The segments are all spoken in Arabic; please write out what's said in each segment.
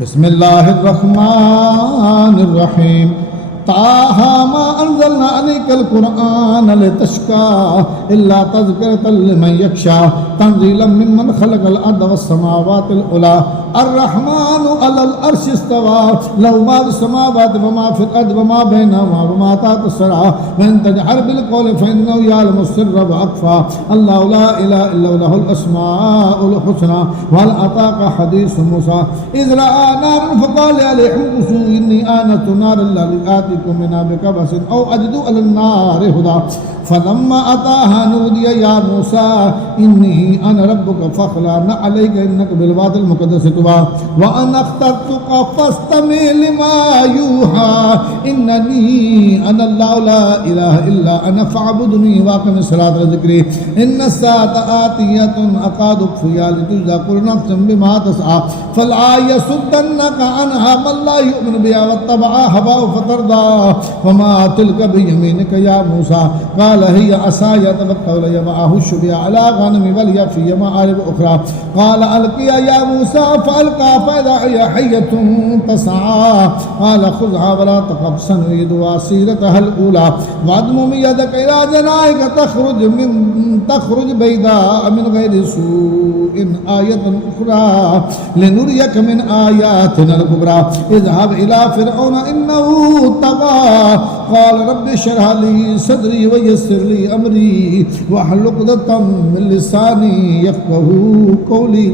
बिस्मिल्लाहिर्रहमानिर्रहीम ताहा मा अंज़लना अलैकल कुरआन लितश्का इल्ला तज़किरतल लिमन यख्शा तंज़ीलन मिम्मन खलक़ल अर्ज़ वस्समावातिल उला अर्रहमानु अलल अर्शि इस्तवा लहु मा फिस्समावाति व मा फिल अर्ज़ि व मा बैनहुमा व मा ताहता सरा व इन तजहर बिल क़ौलि फ़इन्नहु यअलमु सिर्रा व अख़फ़ा अल्लाहु ला इलाहा इल्ला लहुल अस्माउल हुस्ना वहल अताका हदीसु मूसा इज़ रआ नारन फ़क़ाल अलैहिम कुसू इन्नी आनस्तु नारन लअली आतिकुम मिन्हा बिक़बसिन औ अजिदु अलन नारि हुदा फलम्मा अताहा नूदिया या मूसा इन्नी अना रब्बुका फ़ख़्लअ अलैका इन्नका बिल वादिल मुक़द्दस तुवा व अना अख़्तरतुका फ़स्तमि लिमा यूहा इन्ननी अना अल्लाहु ला इलाहा इल्ला अना फ़अब्दुनी वअक़िमिस सलाता लिज़िक्री इन्नस साअता आतियतुन अक़ादु उख़फ़िहा लितुजज़ा कुल्लु नफ़्सिन बिमा तसआ फ़ला यसुद्दन्नका अन्हा मन ला यु'मिनु बिहा वत्तबअ हवाहु फ़तरदा वमा तिल्का बियमीनिका या मूसा قال هي عصاي أتوكل عليها وأهش بها على غنمي ولي في مآرب أخرى قال ألقيها يا موسى فألقى فإذا هي حية تسعى قال خذها ولا تخف سنعيدها سيرتها الأولى واضمم يدك إلى جناحك تخرج بيضاء من غير سوء آية أخرى لنريك من آياتنا الكبرى اذهب إلى فرعون إنه طغى قال رب اشرح لي صدري ويسر لي أمري واحلل عقدة من لساني يفقهوا قولي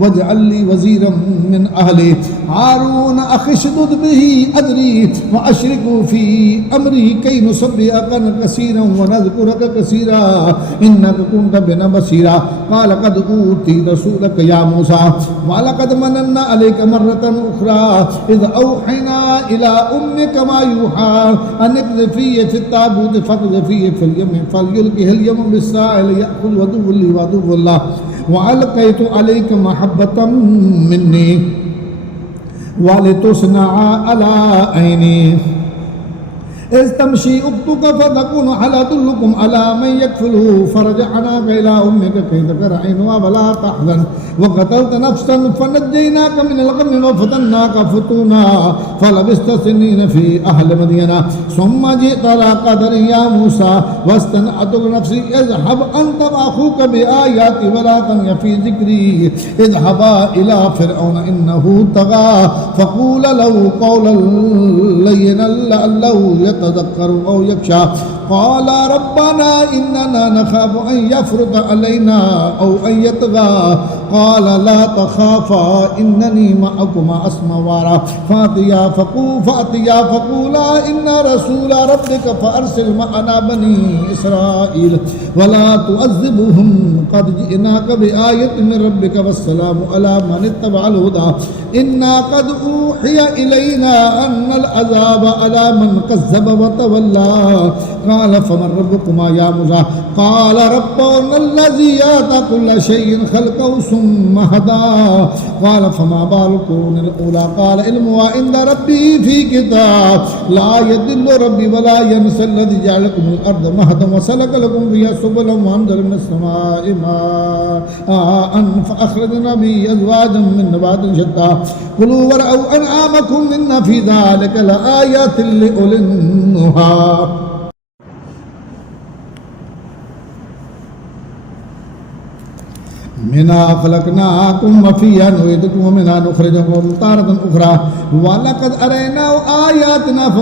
واجعل لي وزيرا من أهلي هارون أخي اشدد به أدري وأشركه في أمري كي نسبحك كثيرا ونذكرك كثيرا إنك كنت بنا بصيرا قال قد أوتيت سؤلك يا موسى ولقد مننا عليك مرة أخرى إذ أوحينا إلى أمك ما يوحى أن اقذفيه في التابوت فاقذفيه في اليم فليلقه اليم بالساحل يأخذ عدو لي وعدو الله وألقيت عليك محبة مني ولتصنع على عيني إذ تمشي أختك فتكون على دلكم على من يكفله فرجعناك إلى أمك كي تقر عينها ولا تحزن وقتلت نفسا فنجيناك من الغم وفتناك فتونا فلبثت سنين في أهل مدينة ثم جئت على قدر يا موسى واستنعتك نفسي اذهب أنت وأخوك بآياتي ولا تني في ذكري اذهبا إلى فرعون إنه طغى فقول له قولا لينا لعله يتذكر أو يخشى قال ربنا إننا نخاف أن يفرط علينا أو أن يطغى قال لا تخافا إنني معكما أسمع وأرى فأتيا فقولا إن رسول ربك فأرسل معنا بني إسرائيل ولا تعذبهم قد جئناك بآية من ربك والسلام على من اتبع الهدى إنا قد أوحي إلينا أن العذاب على من كذب وتولى قال فمن ربكما يا موسى قال ربنا الذي أعطى كل شيء خلقه ثم هدى قال فما بال القرون الأولى قال علمها عند ربي في كتاب لا يضل ربي ولا ينسى الذي جعل لكم الأرض مهدا وسلك لكم فيها سبلا وأنزل من السماء ماء فأخرجنا به أزواجا من نبات شتى كلوا وارعوا أنعامكم إن في ذلك لآيات لأولي النهى منها خلقناكم وفيها نعيدكم ومنها نخرجكم تارة أخرى ولقد أريناه آياتنا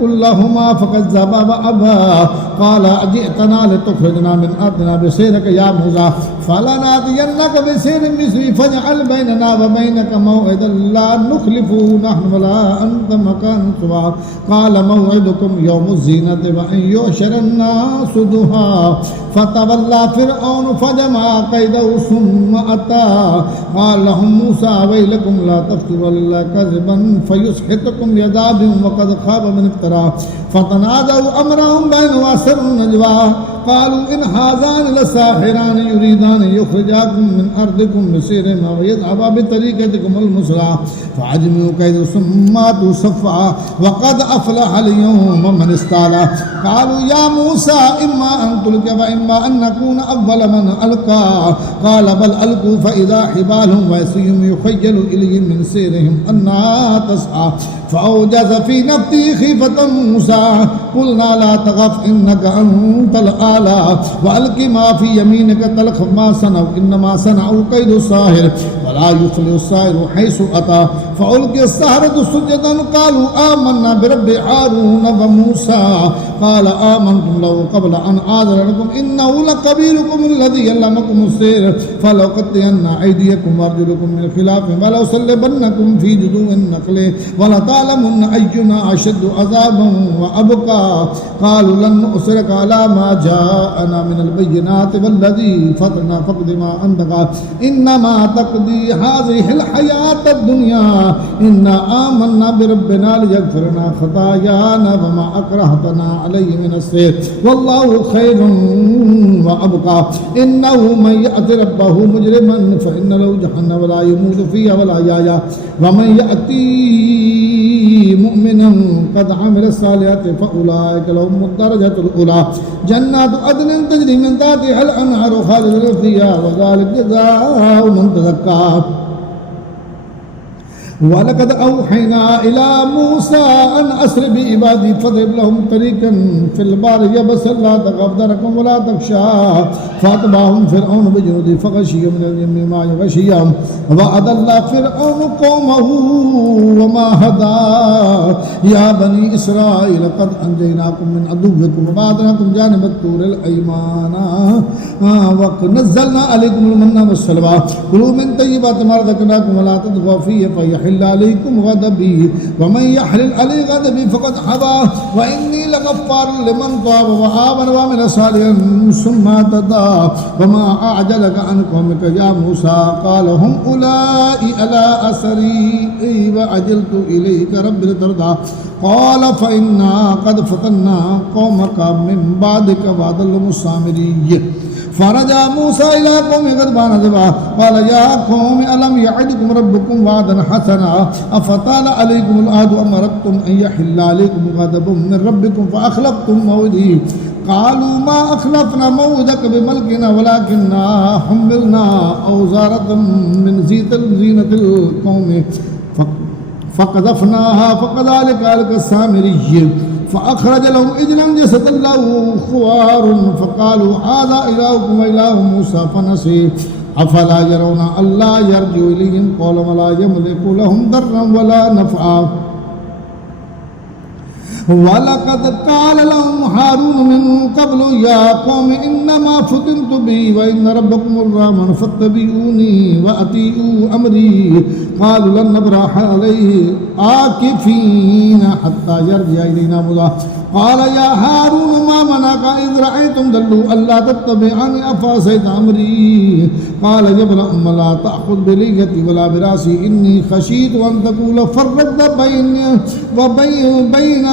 كلهما فكذب وأبى قال أجئتنا لتخرجنا من أرضنا بسحرك يا موسى فلنأتينك بسحر مثله فاجعل بيننا وبينك موعدا لا نخلفه نحن ولا أنت مكان سواه قال موعدكم يوم الزينة وأن يحشر الناس ضحى فتولى فرعون فجمع كيده ثم أتى قال لهم موسى ويلكم لا تفتروا على الله كذبا فيسحتكم بعذاب وقد خاب من افترى فتنازعوا أمرهم بينهم وأسروا النجوى قالوا إن هذان لساحران يريدان يخرجاكم من أرضكم بسحرهما ويذهبا بطريقتكم المثلى فعجموا كيد ثم ماتوا صفا وقد أفلح اليوم من استعلى قالوا يا موسى إما أن تلقي وإما أن نكون أول من ألقى قال بل ألقوا فإذا حبالهم وعصيهم يخيل إليهم من سحرهم أنها تسعى فأوجس في نفسه خيفة موسى قلنا لا تخف إنك أنت الأعلى وألق ما في يمينك تلقف ما صنعوا إنما صنعوا كيد الساحر ولا يفلح الساحر حيث أتى فألقي السحرة سجدا قالوا آمنا برب هارون وموسى قال آمنتم له قبل أن آذن لكم إنه لكبيركم الذي علمكم السحر فلأقطعن أيديكم وأرجلكم من خلاف ولأصلبنكم في جذوع النخل ولتعلمن أينا أشد عذابا وأبقى قالوا لن نؤثرك على ما جاءنا من البينات والذي فطرنا فاقض ما أنت إنما تقضي هذه الحياة الدنيا إنا آمنا بربنا ليغفرنا خطايانا وما أكرهتنا عليه من السحر والله خير وأبقى إنه من يأت ربه مجرما فإن له جهنم ولا يموت فيها ولا يحيا ومن يأتي مؤمنا قد عمل الصالحات فأولئك لهم الدرجة الأولى جنات عدن تجري من تحتها الأنهار خالدين فيها وذلك جزاء من تزكى ولقد أوحينا إلى موسى أن أسر بعبادي فاضرب لهم طريقا في البحر يبسا لا تخف دركا ولا تخشى فأتبعهم فرعون بجنوده فغشيهم من اليم ما يغشيهم وأضل فرعون قومه وما هدى يا بني إسرائيل قد أنجيناكم من عدوكم وبعدناكم جانب الطور الأيمان ونزلنا عليكم المن والسلوى كلوا من طيبات ما رزقناكم ولا تطغوا فيه فيحل عليكم غضبي ومن يحلل عليه غضبي فقد حظى وإني لغفار لمن تاب وآمن وعمل صالحا ثم اهتدى وما أعجلك عن قومك يا موسى قال هم أولئك على أثري وعجلت إليك رب لترضى قال فإنا قد فتنا قومك من بعدك وأضلهم السامري فرجع موسى إلى قومه غضبان أسفا قال يا قوم ألم يعدكم ربكم وعدا حسنا أفطال عليكم العهد أم أردتم أن يحل عليكم غضب من ربكم فأخلفتم موعدي قالوا ما أخلفنا موعدك بملكنا ولكننا حملنا أوزارة من زينة القوم فقذفناها فكذلك ألقى السامري فأخرج لهم إجلا جسدا له خوار فقالوا هذا إلهكم وإله موسى فنسي أفلا يرون ألا يرجع إليهم قولا ولا يملك لهم ضرا ولا نفعا ولقد قال لهم هارون من قبل يا قوم إنما فتنت به وإن ربكم الرحمن فاتبعوني وأطيعوا أمري قالوا لن نبرح عليه عاكفين حتى يرجع إلينا موسى قال يا هارون ما منعك إذ رأيتم ضلوا ألا تتبعني أفعصيت أمري قال يا ابن أم لا تأخذ بليتي ولا براسي إني خشيت أن تقول فرقت بيني وبين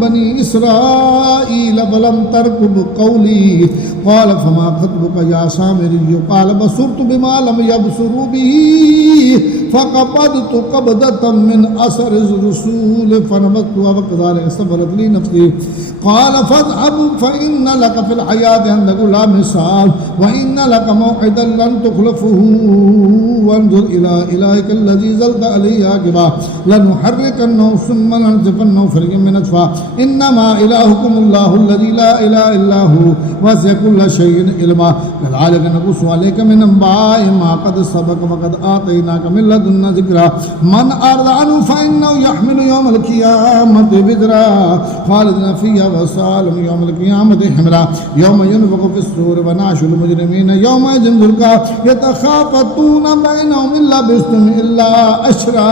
بني إسرائيل فلم تركب قولي قال فما خطبك يا سامري قال بصرت بما لم يبصروا به فقبضت قبضة من أثر الرسول فنبذتها وكذلك استغفرت لي نفسي قال فاذهبوا فإن لك في الحياة أن تقول لا مثال وإن لك موعدا لن تخلفه وانظر إلى إلهك الذي زلت عليه عاقبا لنحركنه ثم لننسفنه فريقا من أجفا إنما إلهكم الله الذي لا إله إلا هو وسع كل شيء علما كذلك نقص عليك من أنباء ما قد سبق وقد آتيناك من لدنا ذكرا من أعرض عنه فإنه يحمل يوم القيامة وزرا خالدين فيها وسالم يوم القيامة حملا يوم ينفخ في الصور ونحشر المجرمين يومئذ زرقا يتخافتون بينهم إن لبثتم إلا أشرا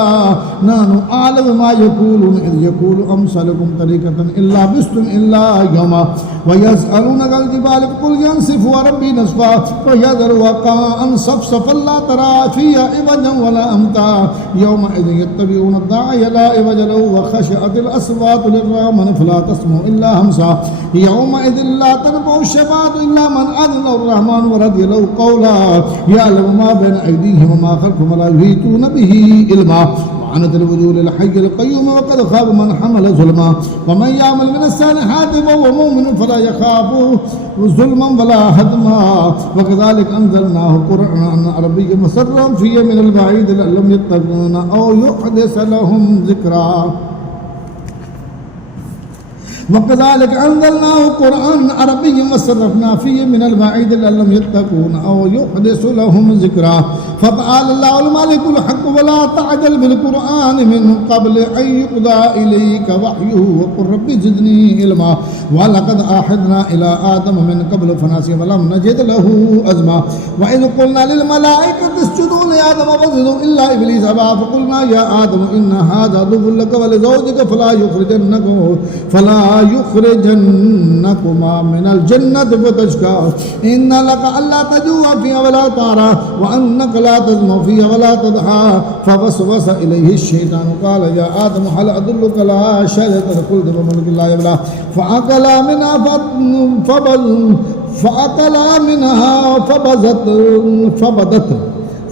نحن أعلم ما يقولون إذ يقول أمثالكم طريقة إن لبثتم إلا يوما ويسألونك الجبال فقل ينسفها ربي نسفا فيذرها قاعا صفصفا لا ترى فيها عوجا ولا أمتا يومئذ يتبعون الداعي لا عوج له وخشعت الأصوات للرحمن فلا تسمع تسمع إلا همسا يومئذ لا تنفع الشفاعة إلا من أذن له الرحمن ورضي له قولا يعلم ما بين أيديهم وما خلفهم ولا يحيطون به علما وعنت الوجوه للحي القيوم وقد خاب من حمل ظلما ومن يعمل من الصالحات وهو مؤمن فلا يخاف ظلما ولا هدما وكذلك أنزلناه قرآنا عربيا مسرا فيه من البعيد لعلهم يتقون أو يحدث لهم ذكرا وكذلك أنزلناه قرآنا عربيا وصرفنا فيه من البعيد لعلهم يتقون أو يحدث لهم ذكرا فتعالى الله الملك الحق ولا تعجل بالقرآن من قبل أن يقضى إليك وحيه وقل رب زدني علما ولقد أعهدنا إلى آدم من قبل فنسي ولم نجد له عزما وإذ قلنا للملائكة اسجدوا لآدم فسجدوا إلا إبليس أبى فقلنا يا آدم إن هذا عدو لك ولزوجك فلا يخرجنكما من الجنة فتشقى إن لك ألا تجوع فيها ولا تعرى وأنك لا تظمأ فيها ولا تضحى فوسوس إليه الشيطان قال يا آدم هل أدلك على شجرة الخلد وملك لا يبلى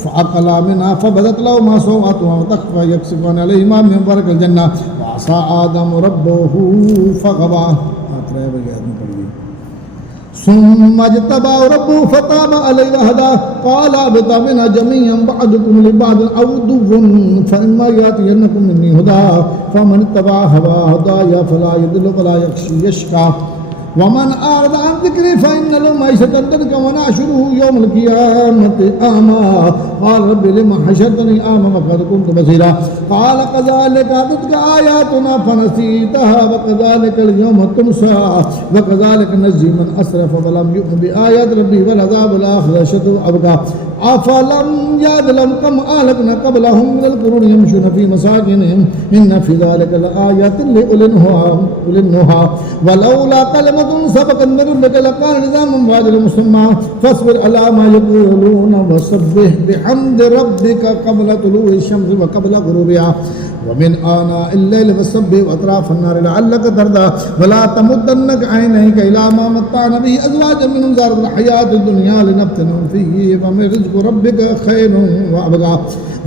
فأكلا منها فبدت لهما سوءاتهما وتخفى يكسفان عليهما من ورق الجنة وعصى آدم ربه فغوى ثم اجتباه ربه فتاب عليه وهداه قال اهبطا منها جميعا بعضكم لبعض عدو فإما يأتينكم مني هدى فمن اتبع هدايا فلا يضل ولا يشقى ومن أعرض عن ذكري فإن له معيشة ضنكا ونحشره يوم القيامة أعمى قال رب لم حشرتني أعمى وقد كنت بصيرا قال كذلك أتتك آياتنا فنسيتها وكذلك اليوم تنسى وكذلك نجزي من أسرف ولم يؤمن بآيات ربه والعذاب الآخرة أشد وأبقى أفلم يعلم كم أهلكنا قبلهم من القرون يمشون في مساكنهم إن في ذلك لآيات لأولي النهى ولولا كلمة سبقت من ربك لكان لزاما بعد المسمى فاصبر على ما يقولون وسبح بحمد ربك قبل طلوع الشمس وقبل غروبها ومن آناء الليل فسبح وأطراف النار لعلك ترضى ولا تمدنك عينيك إلى ما متعنا به أزواجا منهم زهرة الحياة الدنيا لنفتنهم فيه فمن رزق ربك خير وأبقى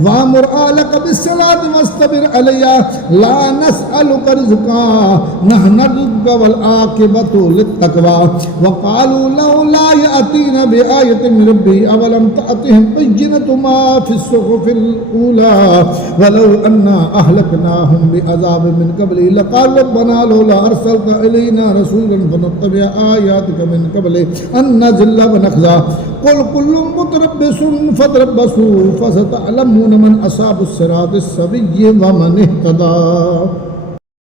وأمر أهلك بالصلاة واصطبر عليها لا نسألك رزقا نحن نرزقك والعاقبة للتقوى وقالوا لولا يأتينا بآية من ربه أولم تأتهم بينة ما في الصحف الأولى ولو أنا أهلكناهم بعذاب من قبله لقال ربنا لولا أرسلت إلينا رسولا فنتبع آياتك من قبل أن نذل ونخزى قل كل متربص فتربصوا فستعلمون من أصاب الصراط السوي ومن اهتدى.